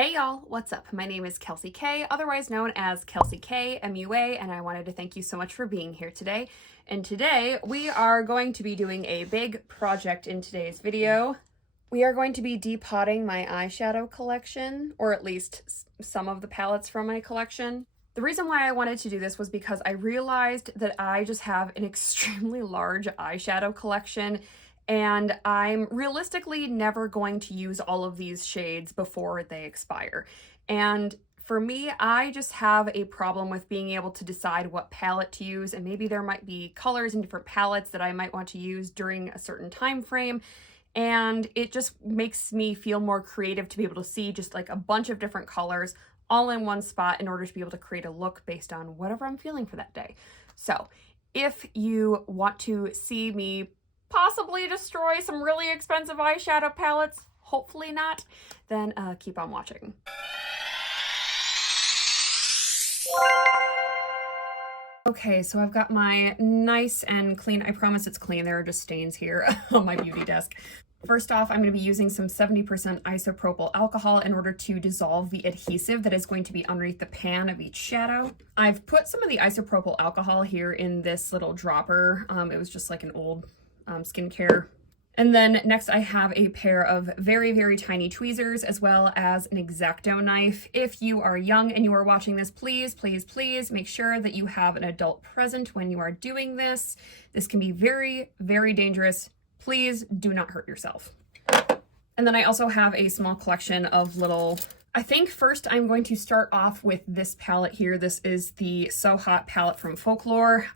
Hey y'all, what's up? My name is Kelsey K, otherwise known as KelseyKMUA, and I wanted to thank you so much for being here today. And today we are going to be doing a big project in today's video. We are going to be depotting my eyeshadow collection, or at least some of the palettes from my collection. The reason why I wanted to do this was because I realized that I just have an extremely large eyeshadow collection, and I'm realistically never going to use all of these shades before they expire. And for me, I just have a problem with being able to decide what palette to use, and maybe there might be colors in different palettes that I might want to use during a certain time frame. And it just makes me feel more creative to be able to see just like a bunch of different colors all in one spot in order to be able to create a look based on whatever I'm feeling for that day. So if you want to see me possibly destroy some really expensive eyeshadow palettes, hopefully not, then keep on watching. Okay, so I've got my nice and clean, I promise it's clean, there are just stains here on my beauty desk. First off, I'm going to be using some 70% isopropyl alcohol in order to dissolve the adhesive that is going to be underneath the pan of each shadow. I've put some of the isopropyl alcohol here in this little dropper. It was just like an old skincare. And then next I have a pair of very, very tiny tweezers as well as an X-Acto knife. If you are young and you are watching this, please, please, please make sure that you have an adult present when you are doing this. This can be very, very dangerous. Please do not hurt yourself. And then I also have a small collection of little, I think first I'm going to start off with this palette here. This is the So Hot palette from Folklore.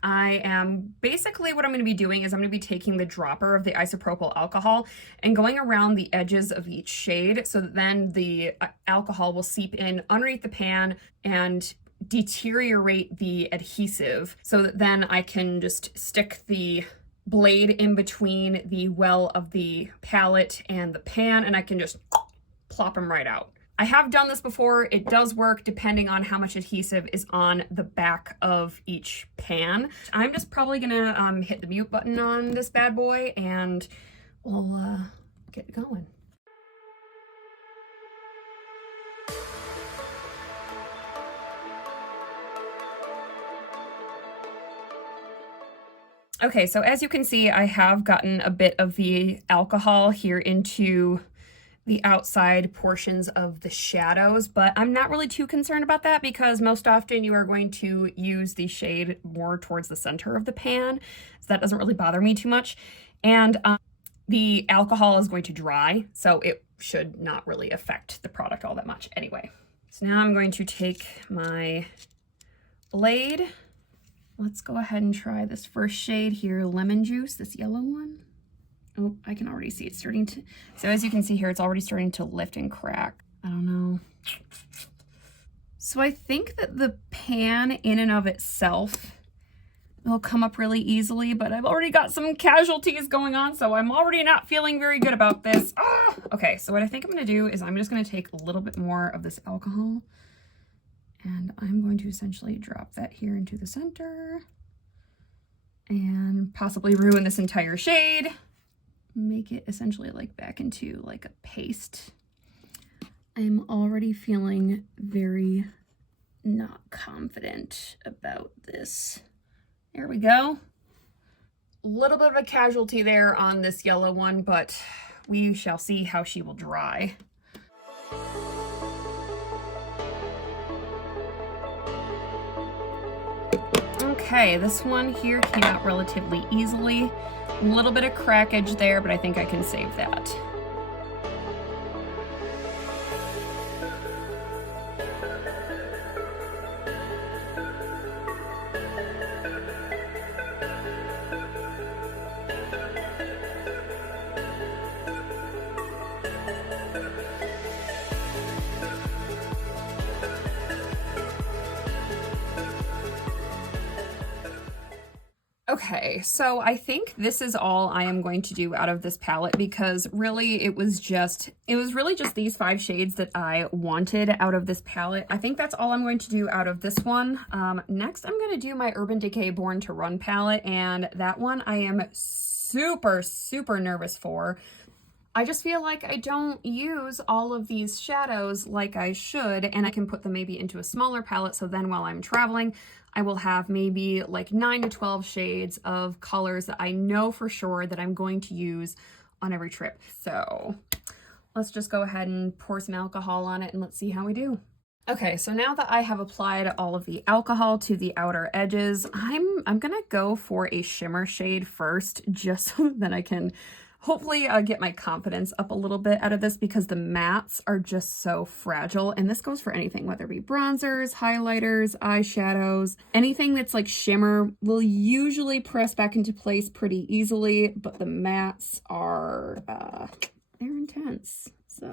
Basically what I'm going to be doing is I'm going to be taking the dropper of the isopropyl alcohol and going around the edges of each shade so that then the alcohol will seep in underneath the pan and deteriorate the adhesive so that then I can just stick the blade in between the well of the palette and the pan and I can just plop them right out. I have done this before. It does work depending on how much adhesive is on the back of each pan. I'm just probably gonna hit the mute button on this bad boy and we'll get going. Okay, so as you can see, I have gotten a bit of the alcohol here into the outside portions of the shadows, but I'm not really too concerned about that because most often you are going to use the shade more towards the center of the pan, so that doesn't really bother me too much. And the alcohol is going to dry, so it should not really affect the product all that much anyway. So now I'm going to take my blade. Let's go ahead and try this first shade here, Lemon Juice, this yellow one. Oh, I can already see it's starting to, so as you can see here, it's already starting to lift and crack. I don't know. So I think that the pan in and of itself will come up really easily, but I've already got some casualties going on, so I'm already not feeling very good about this. Ah! Okay, so what I think I'm gonna do is I'm just gonna take a little bit more of this alcohol and I'm going to essentially drop that here into the center and possibly ruin this entire shade. Make it essentially like back into like a paste. I'm already feeling very not confident about this. There we go. A little bit of a casualty there on this yellow one, but we shall see how she will dry. Okay, this one here came out relatively easily. A little bit of crackage there, but I think I can save that. Okay, so I think this is all I am going to do out of this palette because really it was really just these 5 shades that I wanted out of this palette. I think that's all I'm going to do out of this one. Next, I'm going to do my Urban Decay Born to Run palette, and that one I am super, super nervous for. I just feel like I don't use all of these shadows like I should, and I can put them maybe into a smaller palette, so then while I'm traveling, I will have maybe like 9 to 12 shades of colors that I know for sure that I'm going to use on every trip. So let's just go ahead and pour some alcohol on it and let's see how we do. Okay, so now that I have applied all of the alcohol to the outer edges, I'm gonna go for a shimmer shade first, just so that I can hopefully get my confidence up a little bit out of this, because the mattes are just so fragile. And this goes for anything, whether it be bronzers, highlighters, eyeshadows, anything that's like shimmer will usually press back into place pretty easily, but the mattes are, they're intense, so.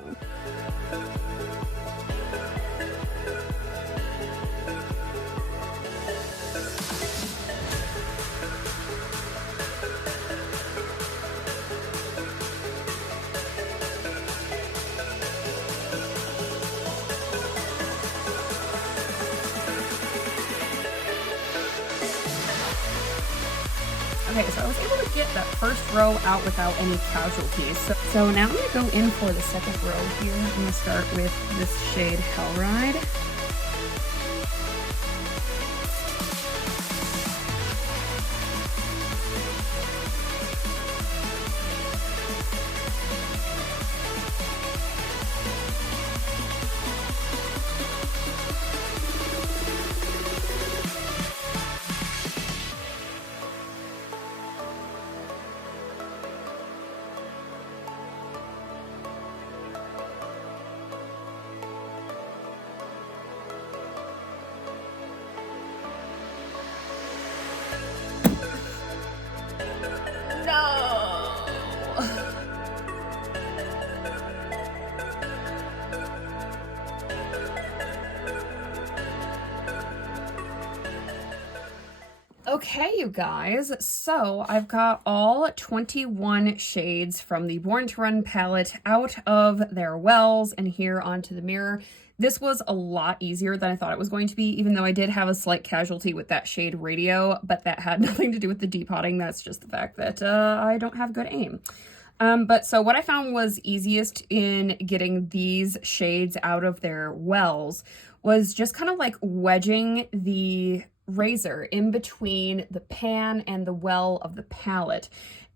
Okay, so I was able to get that first row out without any casualties. So now I'm gonna go in for the second row here. I'm gonna start with this shade Hellride. Okay, you guys, so I've got all 21 shades from the Born to Run palette out of their wells and here onto the mirror. This was a lot easier than I thought it was going to be, even though I did have a slight casualty with that shade Radio, but that had nothing to do with the depotting. That's just the fact that I don't have good aim. But so what I found was easiest in getting these shades out of their wells was just kind of like wedging the razor in between the pan and the well of the palette,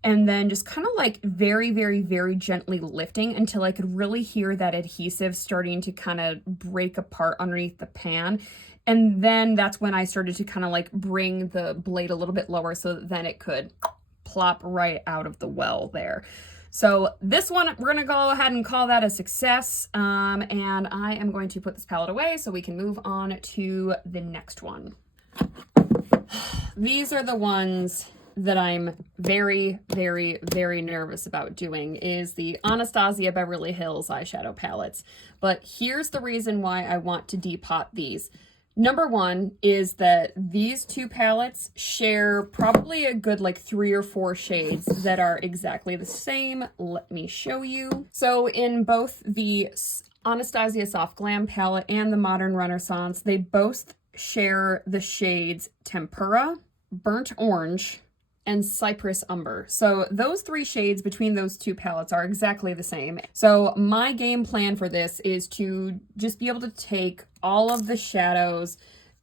and then just kind of like very, very, very gently lifting until I could really hear that adhesive starting to kind of break apart underneath the pan. And then that's when I started to kind of like bring the blade a little bit lower so that then it could plop right out of the well there. So this one, we're gonna go ahead and call that a success. And I am going to put this palette away so we can move on to the next one. These are the ones that I'm very, very, very nervous about doing, is the Anastasia Beverly Hills eyeshadow palettes. But here's the reason why I want to depot these. Number one is that these two palettes share probably a good like 3 or 4 shades that are exactly the same. Let me show you. So in both the Anastasia Soft Glam palette and the Modern Renaissance, they both share the shades Tempera, Burnt Orange, and Cypress Umber. So those 3 shades between those 2 palettes are exactly the same. So my game plan for this is to just be able to take all of the shadows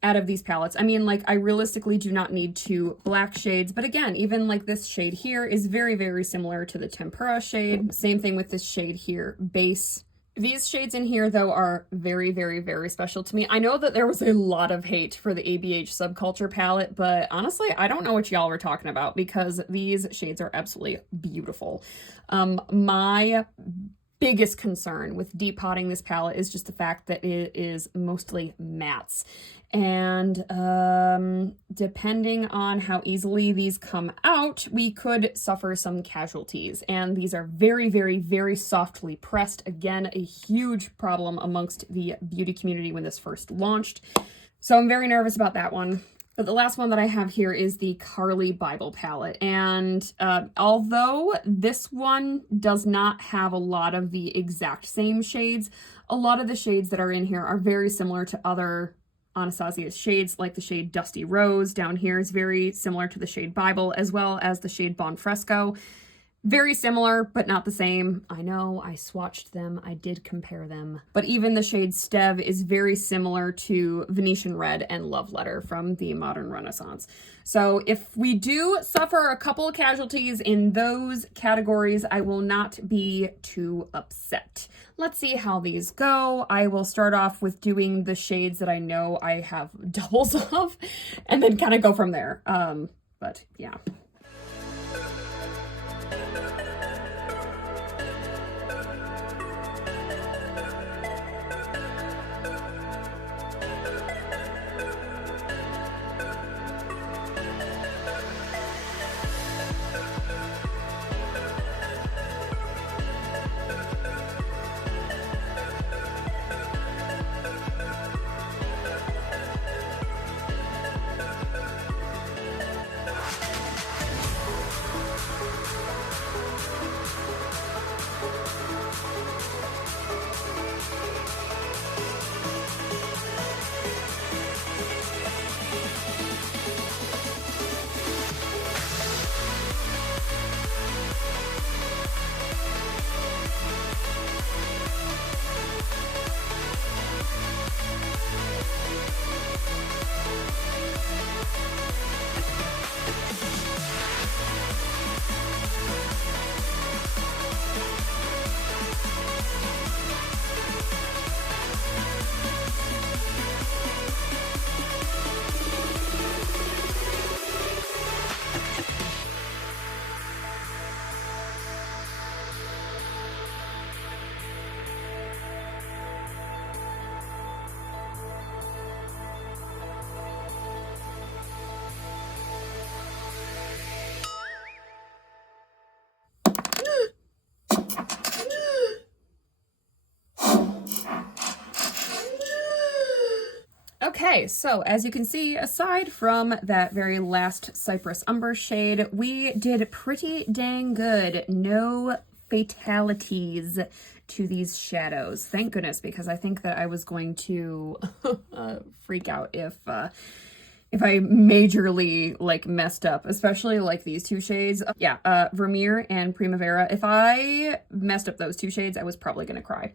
out of these palettes. I mean, like, I realistically do not need 2 black shades, but again, even like this shade here is very, very similar to the Tempera shade. Same thing with this shade here, Base. These shades in here, though, are very, very, very special to me. I know that there was a lot of hate for the ABH Subculture palette, but honestly, I don't know what y'all were talking about, because these shades are absolutely beautiful. My biggest concern with depotting this palette is just the fact that it is mostly mattes. And depending on how easily these come out, we could suffer some casualties. And these are very, very, very softly pressed. Again, a huge problem amongst the beauty community when this first launched. So I'm very nervous about that one. But the last one that I have here is the Carly Bible palette. And although this one does not have a lot of the exact same shades, a lot of the shades that are in here are very similar to other Anastasia's shades, like the shade Dusty Rose down here is very similar to the shade Bible, as well as the shade Bon Fresco. Very similar, but not the same. I know, I swatched them, I did compare them. But even the shade Stev is very similar to Venetian Red and Love Letter from the Modern Renaissance. So if we do suffer a couple of casualties in those categories, I will not be too upset. Let's see how these go. I will start off with doing the shades that I know I have doubles of, and then kind of go from there. But yeah. Okay, so as you can see, aside from that very last Cypress Umber shade, we did pretty dang good. No fatalities to these shadows. Thank goodness, because I think that I was going to freak out if I majorly like messed up, especially like these two shades. Yeah, Vermeer and Primavera. If I messed up those two shades, I was probably gonna cry.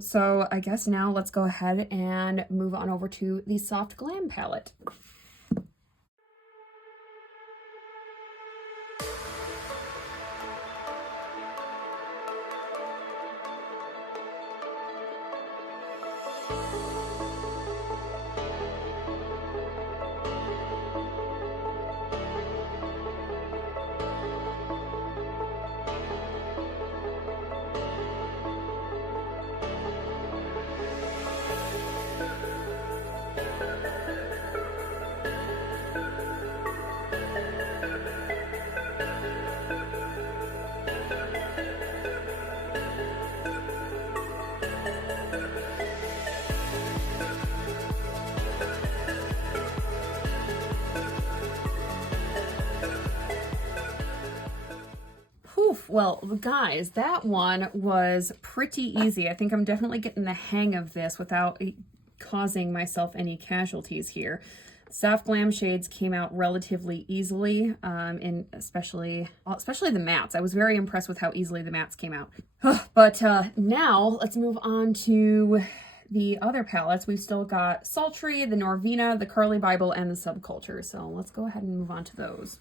So I guess now let's go ahead and move on over to the Soft Glam palette. Well, guys, that one was pretty easy. I think I'm definitely getting the hang of this without causing myself any casualties here. Soft Glam shades came out relatively easily, and especially the mattes. I was very impressed with how easily the mattes came out. But now let's move on to the other palettes. We've still got Sultry, the Norvina, the Curly Bible, and the Subculture. So let's go ahead and move on to those.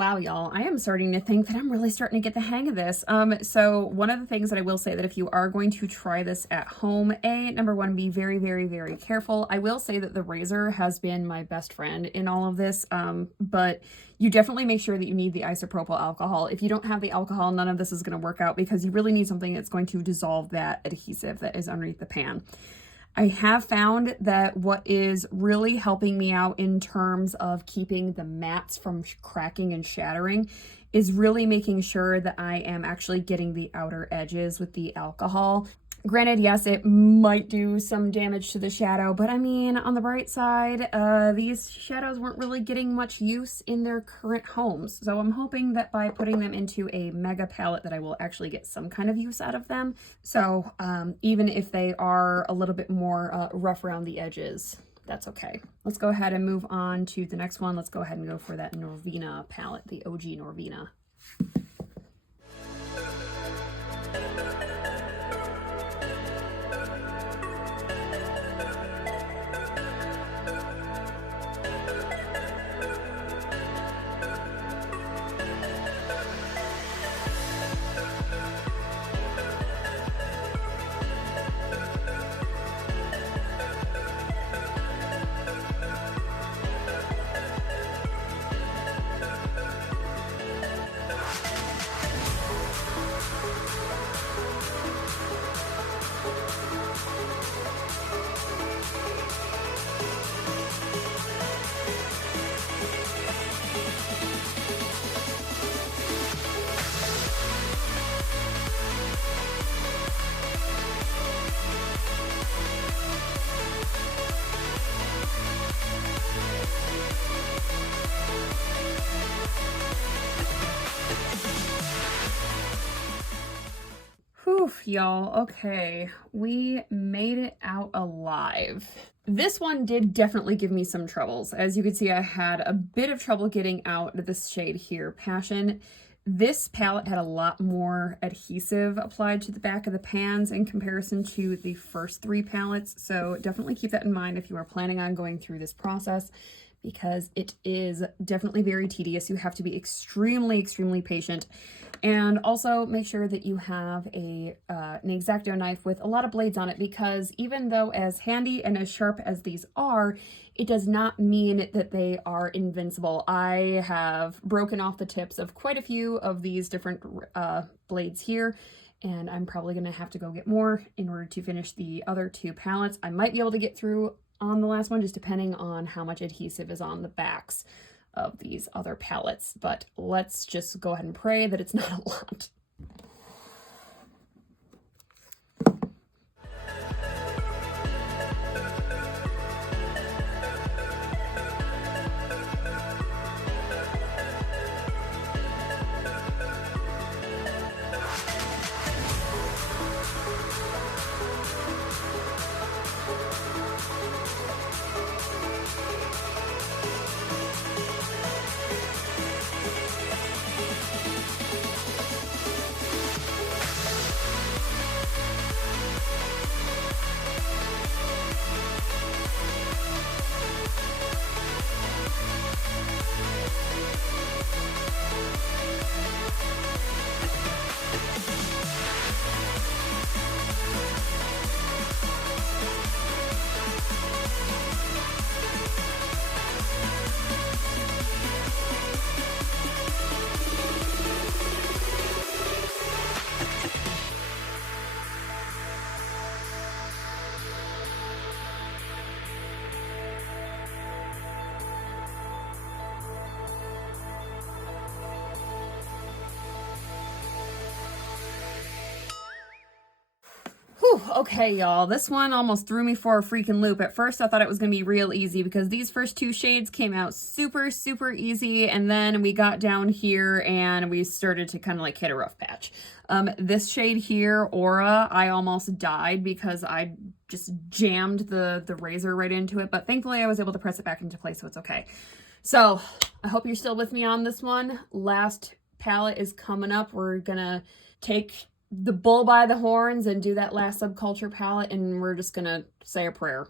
Wow, y'all, I am starting to think that I'm really starting to get the hang of this. So one of the things that I will say that if you are going to try this at home, number one, be very, very, very careful. I will say that the razor has been my best friend in all of this, but you definitely make sure that you need the isopropyl alcohol. If you don't have the alcohol, none of this is going to work out because you really need something that's going to dissolve that adhesive that is underneath the pan. I have found that what is really helping me out in terms of keeping the mats from cracking and shattering is really making sure that I am actually getting the outer edges with the alcohol. Granted, yes, it might do some damage to the shadow, but I mean, on the bright side, these shadows weren't really getting much use in their current homes. So I'm hoping that by putting them into a mega palette that I will actually get some kind of use out of them. So even if they are a little bit more rough around the edges, that's okay. Let's go ahead and move on to the next one. Let's go ahead and go for that Norvina palette, the OG Norvina. Whew, y'all. Okay, we made it out alive. This one did definitely give me some troubles. As you can see, I had a bit of trouble getting out this shade here, Passion. This palette had a lot more adhesive applied to the back of the pans in comparison to the first three palettes. So definitely keep that in mind if you are planning on going through this process, because it is definitely very tedious. You have to be extremely, extremely patient. And also make sure that you have an X-Acto knife with a lot of blades on it, because even though as handy and as sharp as these are, it does not mean that they are invincible. I have broken off the tips of quite a few of these different blades here, and I'm probably gonna have to go get more in order to finish the other two palettes. I might be able to get through on the last one, just depending on how much adhesive is on the backs of these other palettes, but let's just go ahead and pray that it's not a lot. Whew, okay, y'all, this one almost threw me for a freaking loop. At first, I thought it was going to be real easy because these first two shades came out super, super easy, and then we got down here and we started to kind of like hit a rough patch. This shade here, Aura, I almost died because I just jammed the razor right into it, but thankfully I was able to press it back into place, so it's okay. So, I hope you're still with me on this one. Last palette is coming up. We're gonna take the bull by the horns and do that last subculture palette, and we're just gonna say a prayer.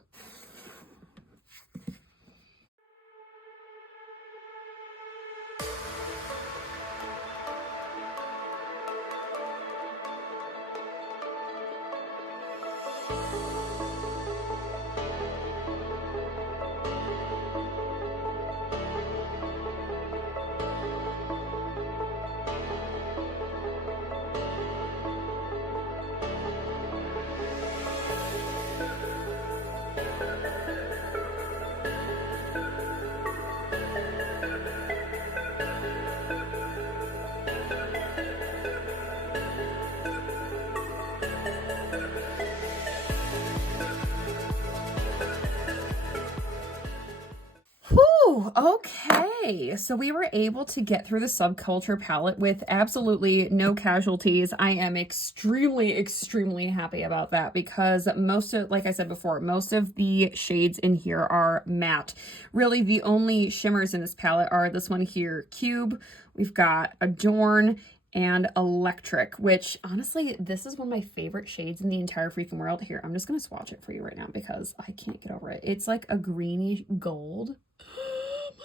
Okay, so we were able to get through the Subculture palette with absolutely no casualties. I am extremely, extremely happy about that because most of, like I said before, most of the shades in here are matte. Really, the only shimmers in this palette are this one here, Cube. We've got Adorn and Electric, which honestly, this is one of my favorite shades in the entire freaking world. Here, I'm just going to swatch it for you right now because I can't get over it. It's like a greeny gold. Oh my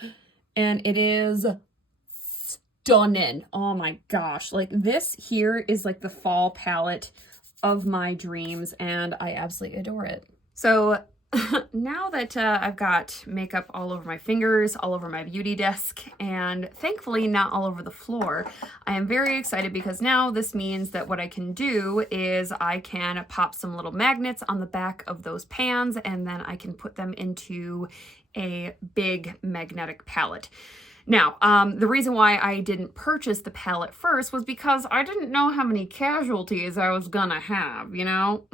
God. And it is stunning. Oh my gosh. Like this here is like the fall palette of my dreams and I absolutely adore it. So now that I've got makeup all over my fingers, all over my beauty desk, and thankfully not all over the floor, I am very excited because now this means that what I can do is I can pop some little magnets on the back of those pans and then I can put them into a big magnetic palette. Now, the reason why I didn't purchase the palette first was because I didn't know how many casualties I was gonna have, you know?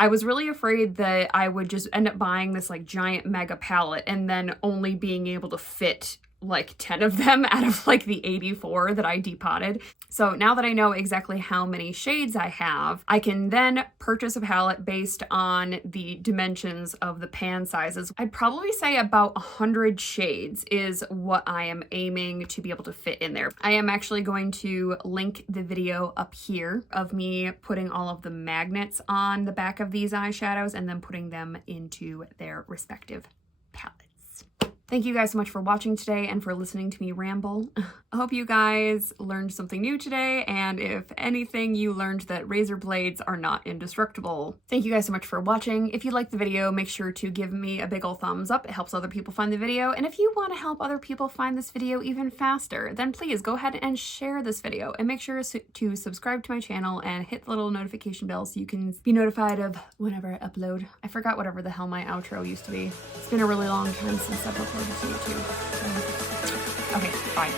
I was really afraid that I would just end up buying this like giant mega palette and then only being able to fit like 10 of them out of like the 84 that I depotted. So now that I know exactly how many shades I have, I can then purchase a palette based on the dimensions of the pan sizes. I'd probably say about 100 shades is what I am aiming to be able to fit in there. I am actually going to link the video up here of me putting all of the magnets on the back of these eyeshadows and then putting them into their respective palettes. Thank you guys so much for watching today and for listening to me ramble. I hope you guys learned something new today, and if anything, you learned that razor blades are not indestructible. Thank you guys so much for watching. If you liked the video, make sure to give me a big ol' thumbs up. It helps other people find the video, and if you want to help other people find this video even faster, then please go ahead and share this video, and make sure to subscribe to my channel and hit the little notification bell so you can be notified of whenever I upload. I forgot whatever the hell my outro used to be. It's been a really long time since I've uploaded to YouTube. Okay, bye.